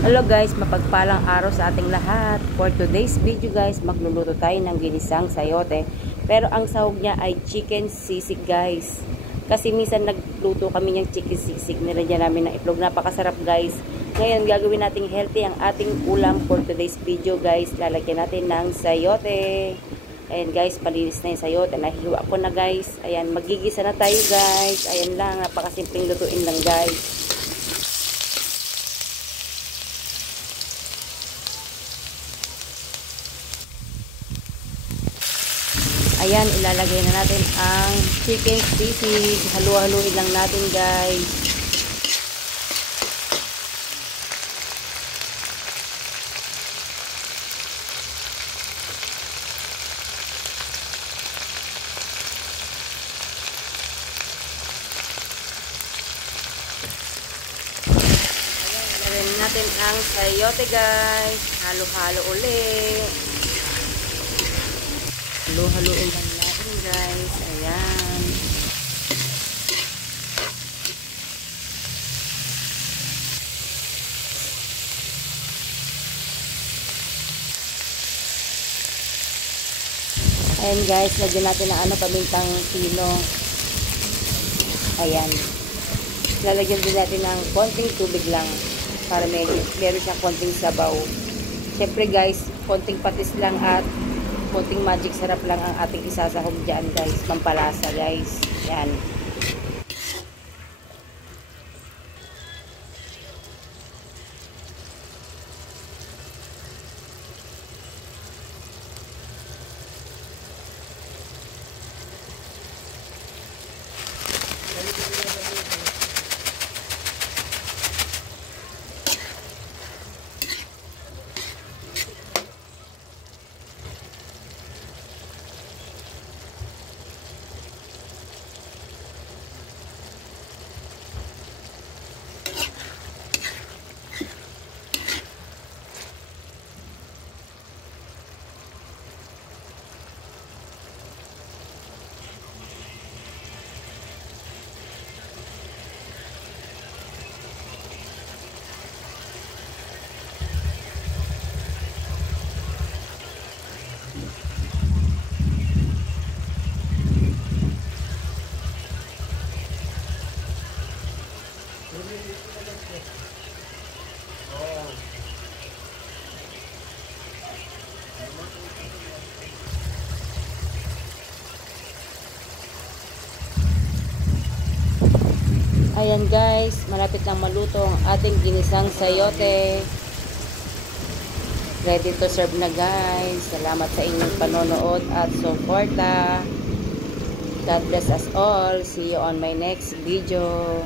Hello guys, mapagpalang araw sa ating lahat. For today's video guys, magluluto tayo ng ginisang sayote. Pero ang sahog niya ay chicken sisig guys. Kasi minsan nagluto kami ng chicken sisig. Nilagyan namin ng itlog. Napakasarap guys. Ngayon gagawin nating healthy ang ating ulam for today's video guys. Lalagyan natin ng sayote. Ayan guys, palinis na yung sayote. Nahihiwa ko na guys. Ayan, magigisa na tayo guys. Ayan lang, napakasimpleng lutuin lang guys. Ayan, ilalagay na natin ang chicken sisig. Halu-haluin lang natin guys. Ayan, ilalagay natin ang sayote guys. Halo-halo ulit. Halo-haluin lang natin guys. Ayan. Ayan guys, lagyan natin ng pamintang pino. Ayan. Lalagyan din natin ng konting tubig lang para meron siyang konting sabaw. Siyempre guys, konting patis lang at konting magic sarap lang ang ating isasahog dyan guys, pampalasa guys. Yan. Ayan guys, malapit nang maluto ang ating ginisang sayote. Ready to serve na guys. Salamat sa inyong panonood at suporta. God bless us all. See you on my next video.